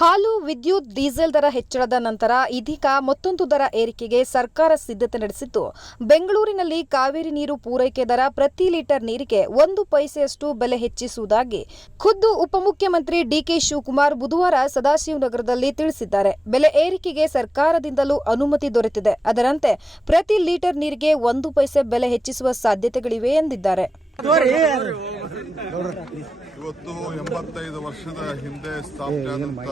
ಹಾಲು, ವಿದ್ಯುತ್, ಡೀಸೆಲ್ ದರ ಹೆಚ್ಚಳದ ನಂತರ ಇದೀಗ ಮತ್ತೊಂದು ದರ ಏರಿಕೆಗೆ ಸರ್ಕಾರ ಸಿದ್ಧತೆ ನಡೆಸಿದ್ದು ಬೆಂಗಳೂರಿನಲ್ಲಿ ಕಾವೇರಿ ನೀರು ಪೂರೈಕೆ ದರ ಪ್ರತಿ ಲೀಟರ್ ನೀರಿಗೆ ಒಂದು ಪೈಸೆಯಷ್ಟು ಬೆಲೆ ಹೆಚ್ಚಿಸುವುದಾಗಿ ಖುದ್ದು ಉಪಮುಖ್ಯಮಂತ್ರಿ ಡಿಕೆ ಶಿವಕುಮಾರ್ ಬುಧವಾರ ಸದಾಶಿವನಗರದಲ್ಲಿ ತಿಳಿಸಿದ್ದಾರೆ. ಬೆಲೆ ಏರಿಕೆಗೆ ಸರ್ಕಾರದಿಂದಲೂ ಅನುಮತಿ ದೊರೆತಿದೆ. ಅದರಂತೆ ಪ್ರತಿ ಲೀಟರ್ ನೀರಿಗೆ ಒಂದು ಪೈಸೆ ಬೆಲೆ ಹೆಚ್ಚಿಸುವ ಸಾಧ್ಯತೆಗಳಿವೆ ಎಂದಿದ್ದಾರೆ. ಇವತ್ತು ಎಂಬತ್ತೈದು ವರ್ಷದ ಹಿಂದೆ ಸ್ಥಾಪನೆ ಆದಂತ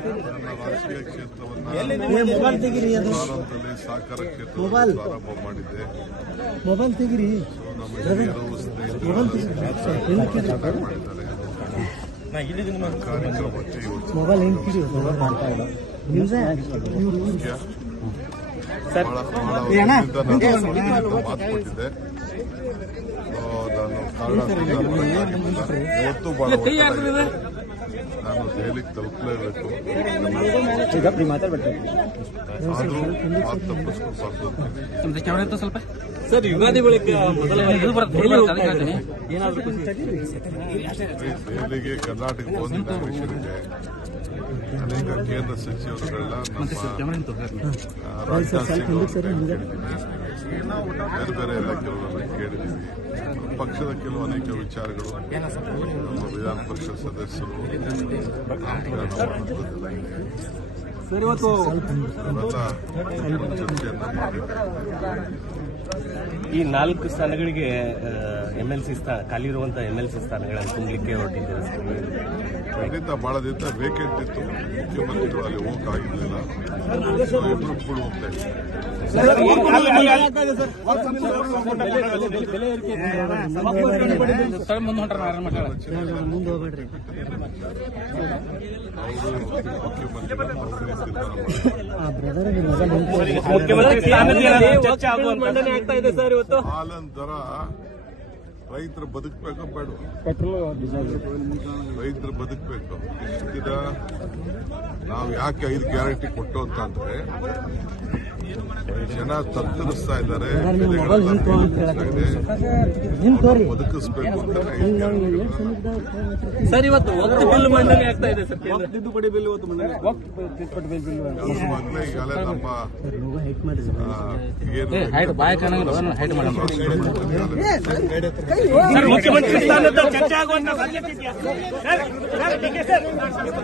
ರಾಜಕೀಯ ಕ್ಷೇತ್ರವನ್ನ ಪ್ರಾರಂಭದಲ್ಲಿ ಸಹಕಾರ ಕ್ಷೇತ್ರ ಪ್ರಾರಂಭ ಮಾಡಿದ್ದೆ. ಮೊಬೈಲ್ ತೆಗಿರಿ. ನಮ್ಮ ಹಿರಿಯರು ಸ್ನೇಹಿತರು ಮಾಡಿದ್ದಾರೆ ಕಾರ್ಯಕ್ರಮಕ್ಕೆ ಇವತ್ತು ಮೊಬೈಲ್ ಹೆಂಗ್ ಕಿಡಿ ಮಾಡ್ತಾ ಇಲ್ಲ. ನಿಮ್ಸೆ ಮುಖ್ಯ ಬಹಳ ಬಹಳ ವರ್ಷದಿಂದ ನಾನು ಮಾತು ಕೊಟ್ಟಿದ್ದೆ. ಆ, ನಾನು ಕಾರಣದಿಂದ ಬರಕ್ಕಾಗಿಲ್ಲ. ಇವತ್ತು. ನಾನು ದೆಹಲಿಗೆ ತಲುಪಲೇಬೇಕು. ಆದ್ರೂ ಮಾತು ತಪ್ಪಿಸ್ಕೊಬಾರ್ದು ಅಂತ. ಸ್ವಲ್ಪ. ಸರ್ ಯುಗಾದಿ ಬಳಿಕ ಮೊದಲ ಏನಾದರೂ ದೆಹಲಿಗೆ ಕರ್ನಾಟಕ ಅನೇಕ ಕೇಂದ್ರ ಸಚಿವರುಗಳನ್ನ ಆ, ರಾಜನಾಥ್ ಸಿಂಗ್ ಬೇರೆ ಬೇರೆ ಇಲಾಖೆಗಳನ್ನು ಕೇಳಿದ್ದೀವಿ ಪಕ್ಷದ ಕೆಲವು ಅನೇಕ ವಿಚಾರಗಳು ನಮ್ಮ ವಿಧಾನ ಪರಿಷತ್ ಸದಸ್ಯರು ಚರ್ಚೆಯನ್ನ ಮಾಡಿದ್ದೀವಿ ಈ ನಾಲ್ಕು ಸ್ಥಾನಗಳಿಗೆ ಎಂ ಎಲ್ ಸಿ ಸ್ಥಾನ ಖಾಲಿ ಇರುವಂತಹ ಎಂ ಎಲ್ ಸಿ ಸ್ಥಾನಗಳನ್ನು ತುಂಬಲಿಕ್ಕೆ ಹೊರಟಿದ್ದಾರೆ ಸರ್. ಖಂಡಿತ ಬಹಳ ದಿನ ವೇಕೆಂಟ್ ಇತ್ತು. ಮುಖ್ಯಮಂತ್ರಿಗಳು ಅಲ್ಲಿ ಹೋಗಕ್ಕಾಗಿರ್ಲಿಲ್ಲ ಕೂಡ ಹೋಗ್ತಾ ಹೆಂಗ್ ಮುಖ್ಯಮಂತ್ರಿ ಚರ್ಚೆ ಆಗುವಂತ ಆಗ್ತಾ ಇದೆ ಸರ್ ಇವತ್ತು. ಆನಂತರ ದರ ರೈತರು ಬದುಕಬೇಕು ಬೇಡ. ರೈತರು ಬದುಕಬೇಕು. ನಾವು ಯಾಕೆ ಐದು ಗ್ಯಾರಂಟಿ ಕೊಟ್ಟು ಅಂತಂದ್ರೆ ಜನ ತತ್ತರಿಸ್ತಾ ಇದ್ದಾರೆ. ಅಂತ ಸರ್ ಇವತ್ತು ಒಂದು ಬಿಲ್ ಮಂಡನೆ ಆಗ್ತಾ ಇದೆ ಸರ್ ತಿದ್ದುಪಡಿ ಬಿಲ್ ಇವತ್ತು ಮಂಡನೆ ಈಗಾಗಲೇ ನಮ್ಮ ಮುಖ್ಯಮಂತ್ರಿ ಸ್ಥಾನದ ಚರ್ಚೆ ಆಗುವಂತ ಸಾಧ್ಯತೆ ಇದೆಯಾ?